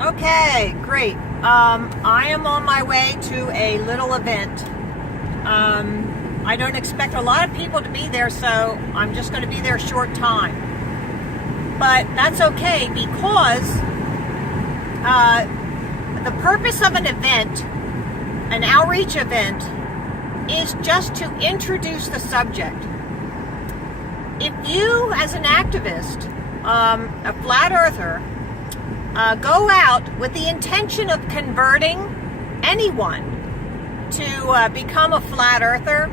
Okay, great. I am on my way to a little event. I don't expect a lot of people to be there, so I'm just going to be there a short time. But that's okay, because the purpose of an event, an outreach event, is just to introduce the subject. If you, as an activist, a flat earther, go out with the intention of converting anyone to become a flat earther,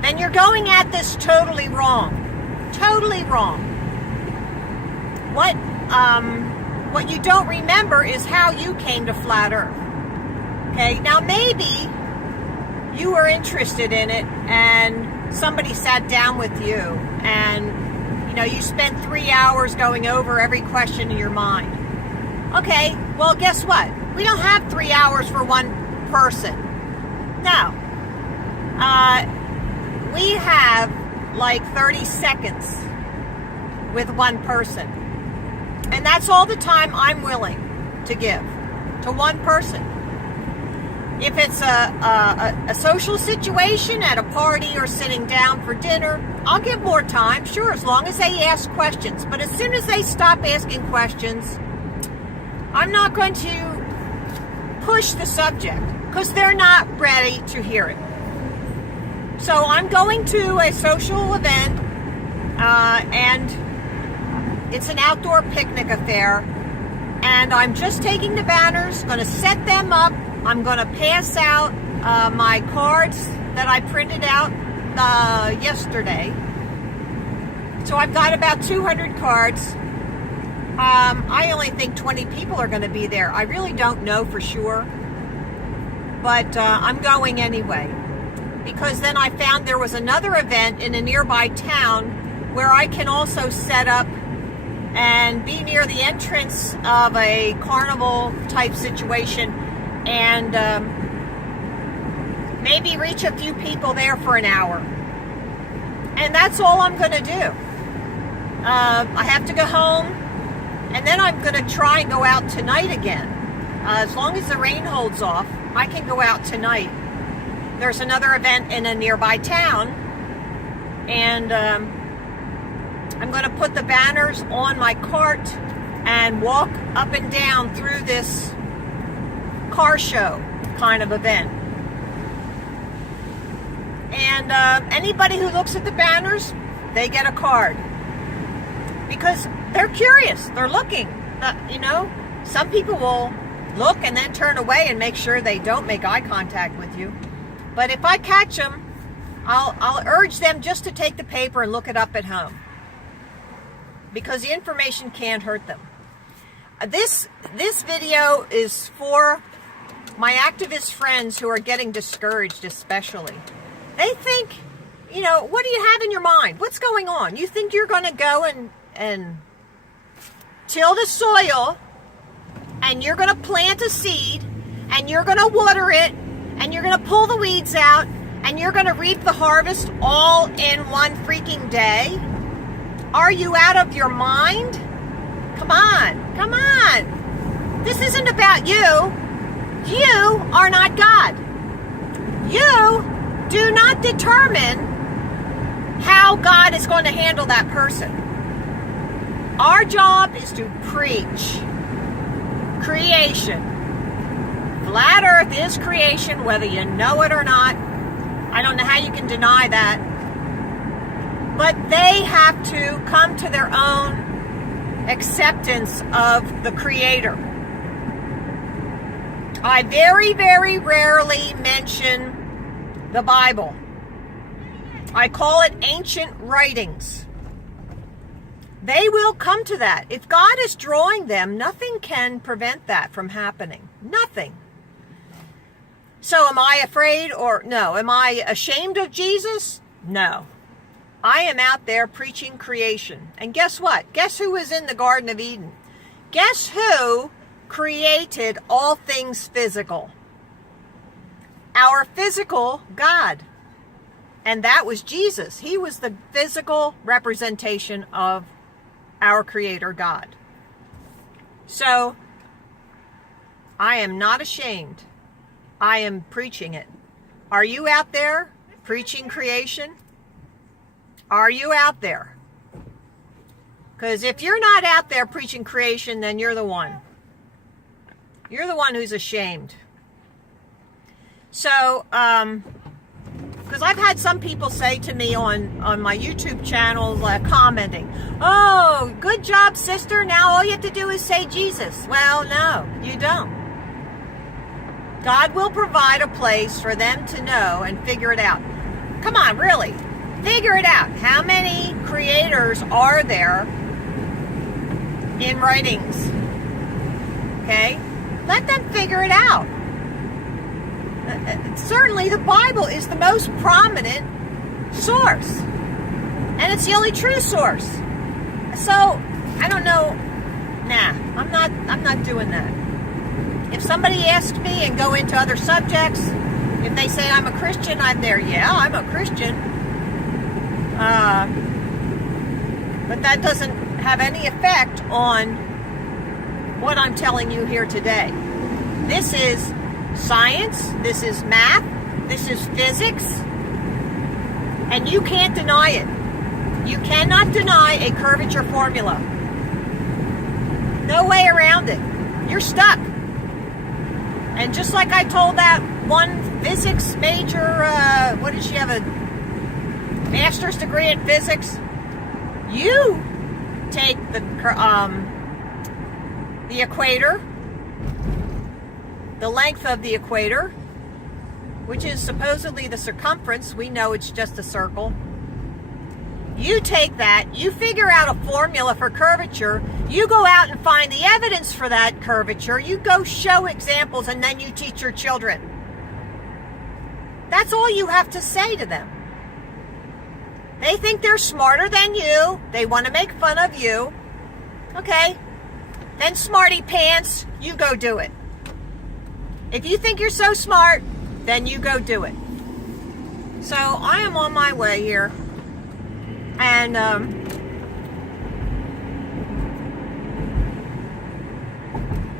then you're going at this totally wrong. Totally wrong. What you don't remember is how you came to flat earth. Okay, now maybe you were interested in it and somebody sat down with you and you spent 3 hours going over every question in your mind. Okay, well, guess what? We don't have 3 hours for one person. No. We have like 30 seconds with one person. And that's all the time I'm willing to give to one person. If it's a social situation at a party or sitting down for dinner, I'll give more time, sure, as long as they ask questions. But as soon as they stop asking questions, I'm not going to push the subject because they're not ready to hear it. So I'm going to a social event, and it's an outdoor picnic affair, and I'm just taking the banners, going to set them up. I'm going to pass out my cards that I printed out yesterday. So I've got about 200 cards. I only think 20 people are going to be there. I really don't know for sure. But I'm going anyway. Because then I found there was another event in a nearby town where I can also set up and be near the entrance of a carnival type situation and maybe reach a few people there for an hour. And that's all I'm going to do. I have to go home, and then I'm going to try and go out tonight again. As long as the rain holds off, I can go out tonight. There's another event in a nearby town, and I'm going to put the banners on my cart and walk up and down through this car show kind of event. And anybody who looks at the banners, they get a card. Because they're curious. They're looking. Some people will look and then turn away and make sure they don't make eye contact with you. But if I catch them, I'll urge them just to take the paper and look it up at home. Because the information can't hurt them. This video is for my activist friends who are getting discouraged especially. They think, what do you have in your mind? What's going on? You think you're going to go and till the soil, and you're going to plant a seed, and you're going to water it, and you're going to pull the weeds out, and you're going to reap the harvest all in one freaking day? Are you out of your mind? Come on, come on. This isn't about you. You are not God. You do not determine how God is going to handle that person. Our job is to preach creation. Flat Earth is creation, whether you know it or not. I don't know how you can deny that. But they have to come to their own acceptance of the Creator. I very, very rarely mention the Bible. I call it ancient writings. They will come to that. If God is drawing them, nothing can prevent that from happening. Nothing. So am I afraid or no? Am I ashamed of Jesus? No. I am out there preaching creation. And guess what? Guess who was in the Garden of Eden? Guess who created all things physical? Our physical God. And that was Jesus. He was the physical representation of our Creator God. So I am not ashamed. I am preaching it. Are you out there preaching creation? Are you out there? Because if you're not out there preaching creation, then you're the one. You're the one who's ashamed. So, because I've had some people say to me on my YouTube channel, commenting, "Oh, good job, sister. Now all you have to do is say Jesus." Well, no, you don't. God will provide a place for them to know and figure it out. Come on, really. Figure it out. How many creators are there in writings? Okay? Let them figure it out. Certainly the Bible is the most prominent source. And it's the only true source. So, I don't know. Nah, I'm not doing that. If somebody asks me and go into other subjects, if they say I'm a Christian, I'm there. Yeah, I'm a Christian. But that doesn't have any effect on what I'm telling you here today. This is science, this is math, this is physics, and you can't deny it. You cannot deny a curvature formula. No way around it. You're stuck. And just like I told that one physics major, what did she have, a master's degree in physics? You take the equator, the length of the equator, which is supposedly the circumference. We know it's just a circle. You take that, you figure out a formula for curvature, you go out and find the evidence for that curvature, you go show examples, and then you teach your children. That's all you have to say to them. They think they're smarter than you. They want to make fun of you. Okay. Then smarty pants, you go do it. If you think you're so smart, then you go do it. So I am on my way here. And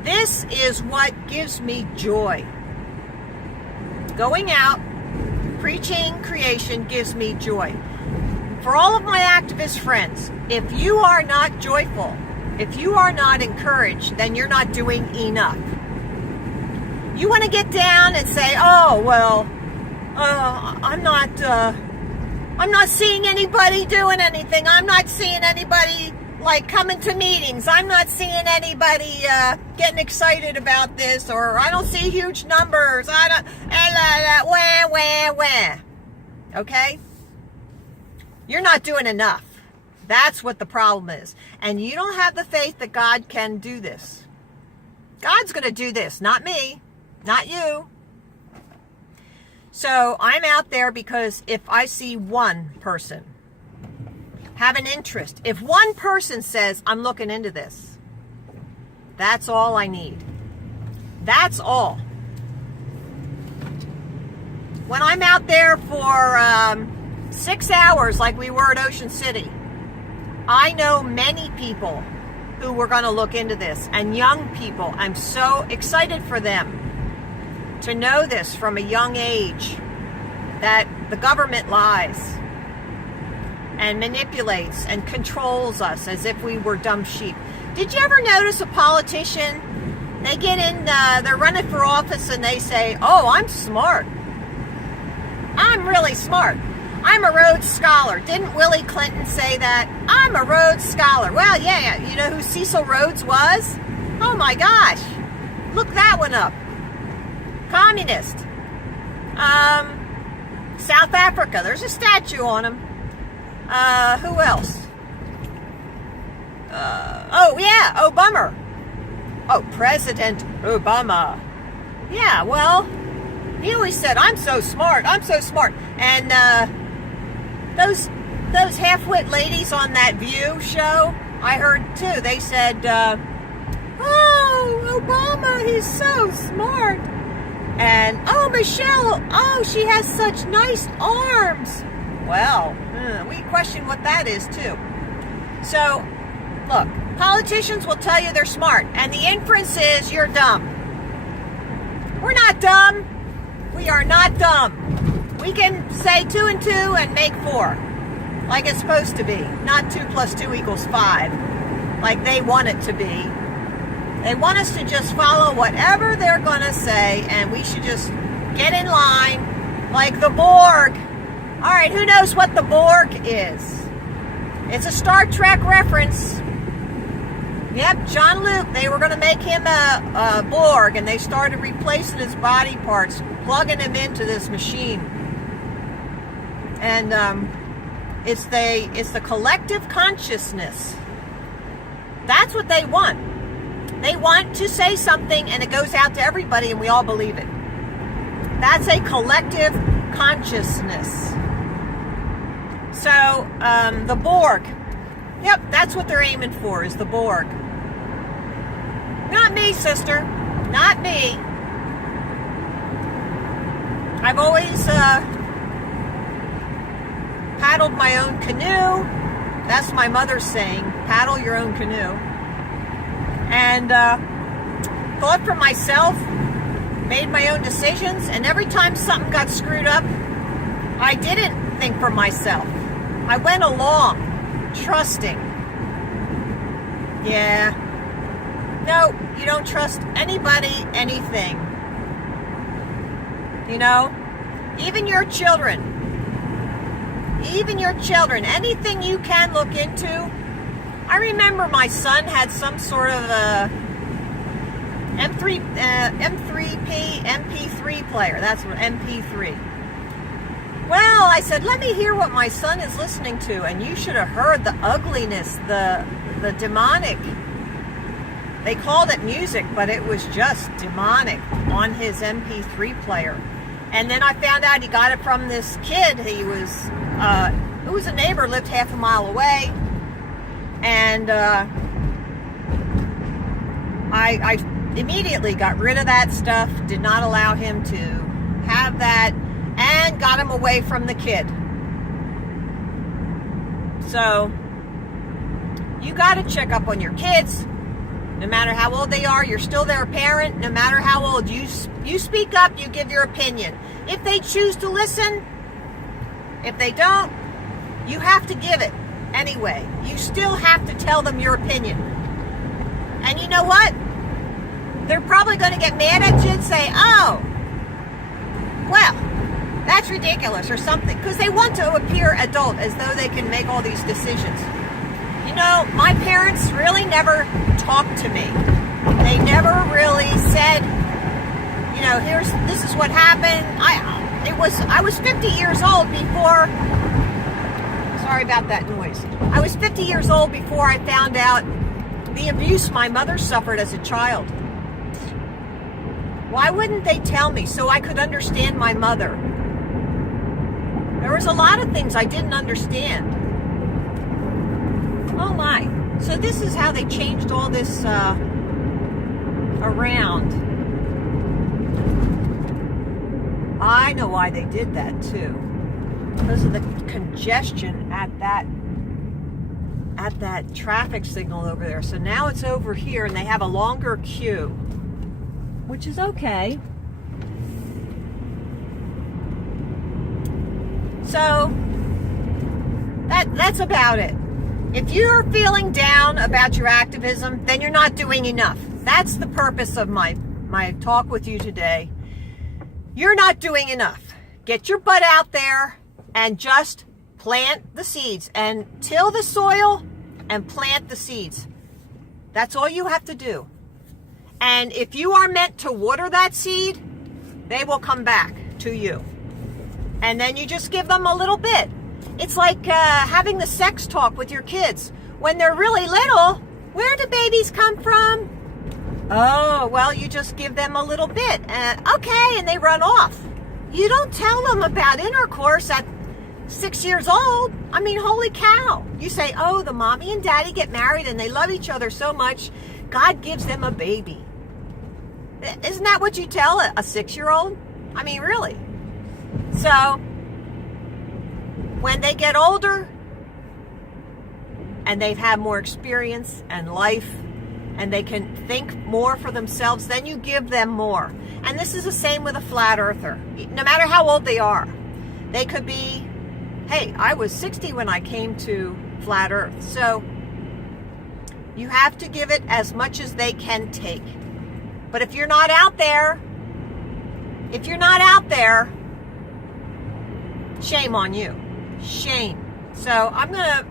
this is what gives me joy. Going out, preaching creation gives me joy. For all of my activist friends, if you are not joyful, if you are not encouraged, then you're not doing enough. You want to get down and say, "Oh, well, I'm not seeing anybody doing anything. I'm not seeing anybody coming to meetings. I'm not seeing anybody getting excited about this, or I don't see huge numbers. I don't, okay? You're not doing enough. That's what the problem is. And you don't have the faith that God can do this. God's going to do this, not me, not you. So I'm out there because if I see one person have an interest, if one person says, "I'm looking into this," that's all I need. That's all. When I'm out there for 6 hours like we were at Ocean City, I know many people who were going to look into this, and young people. I'm so excited for them to know this from a young age, that the government lies and manipulates and controls us as if we were dumb sheep. Did you ever notice a politician, they get in, they're running for office and they say, "Oh, I'm smart. I'm really smart. I'm a Rhodes Scholar." Didn't Willie Clinton say that? "I'm a Rhodes Scholar." Well, yeah. You know who Cecil Rhodes was? Oh my gosh. Look that one up. Communist. South Africa. There's a statue on him. Who else? Obama. Oh, President Obama. Yeah, well, he always said, "I'm so smart. I'm so smart." And those half-wit ladies on that View show, I heard too. They said, "Oh, Obama, he's so smart." And, "Oh, Michelle, oh, she has such nice arms." Well, we question what that is too. So, look, politicians will tell you they're smart, and the inference is you're dumb. We're not dumb. We are not dumb. We can say 2 and 2 and make 4. Like it's supposed to be. Not 2 plus 2 equals 5. Like they want it to be. They want us to just follow whatever they're going to say, and we should just get in line like the Borg. All right, who knows what the Borg is? It's a Star Trek reference. Yep, John Luke, they were going to make him a Borg, and they started replacing his body parts, plugging him into this machine. And it's the collective consciousness. That's what they want. They want to say something, and it goes out to everybody, and we all believe it. That's a collective consciousness. So, the Borg. Yep, that's what they're aiming for, is the Borg. Not me, sister. Not me. I've always paddled my own canoe. That's my mother's saying, paddle your own canoe. And thought for myself, made my own decisions, and every time something got screwed up, I didn't think for myself. I went along, trusting. Yeah. No, you don't trust anybody, anything. You know? Even your children. Even your children. Anything you can look into. I remember my son had some sort of a MP3 player. That's what MP3. Well, I said, let me hear what my son is listening to. And you should have heard the ugliness, the demonic. They called it music, but it was just demonic on his MP3 player. And then I found out he got it from this kid. He was, who was a neighbor, lived half a mile away. And I immediately got rid of that stuff, did not allow him to have that, and got him away from the kid. So, you got to check up on your kids. No matter how old they are, you're still their parent. No matter how old, you speak up, you give your opinion. If they choose to listen, if they don't, you have to give it. Anyway, you still have to tell them your opinion. And you know what? They're probably going to get mad at you and say, oh, well, that's ridiculous or something. Because they want to appear adult, as though they can make all these decisions. You know, my parents really never talked to me. They never really said, you know, this is what happened. I was 50 years old before. Sorry about that noise. I was 50 years old before I found out the abuse my mother suffered as a child. Why wouldn't they tell me so I could understand my mother? There was a lot of things I didn't understand. Oh my. So this is how they changed all this around. I know why they did that too. Because of the congestion at that traffic signal over there. So now it's over here and they have a longer queue, which is okay. So that's about it. If you're feeling down about your activism, then you're not doing enough. That's the purpose of my talk with you today. You're not doing enough. Get your butt out there and just plant the seeds and till the soil and plant the seeds. That's all you have to do. And if you are meant to water that seed, they will come back to you. And then you just give them a little bit. It's like having the sex talk with your kids. When they're really little, where do babies come from? Oh, well, you just give them a little bit. Okay, and they run off. You don't tell them about intercourse at 6 years old. I mean, holy cow. You say, oh, the mommy and daddy get married and they love each other so much, God gives them a baby. Isn't that what you tell a 6-year-old? I mean, really. So, when they get older and they've had more experience and life and they can think more for themselves, then you give them more. And this is the same with a flat earther. No matter how old they are, they could be, hey, I was 60 when I came to flat earth. So you have to give it as much as they can take. But if you're not out there, shame on you. Shame. So I'm going to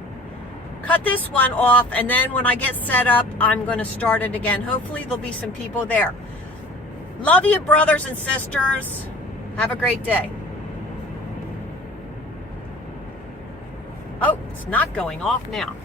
cut this one off, and then when I get set up, I'm going to start it again. Hopefully there'll be some people there. Love you, brothers and sisters. Have a great day. Oh, it's not going off now.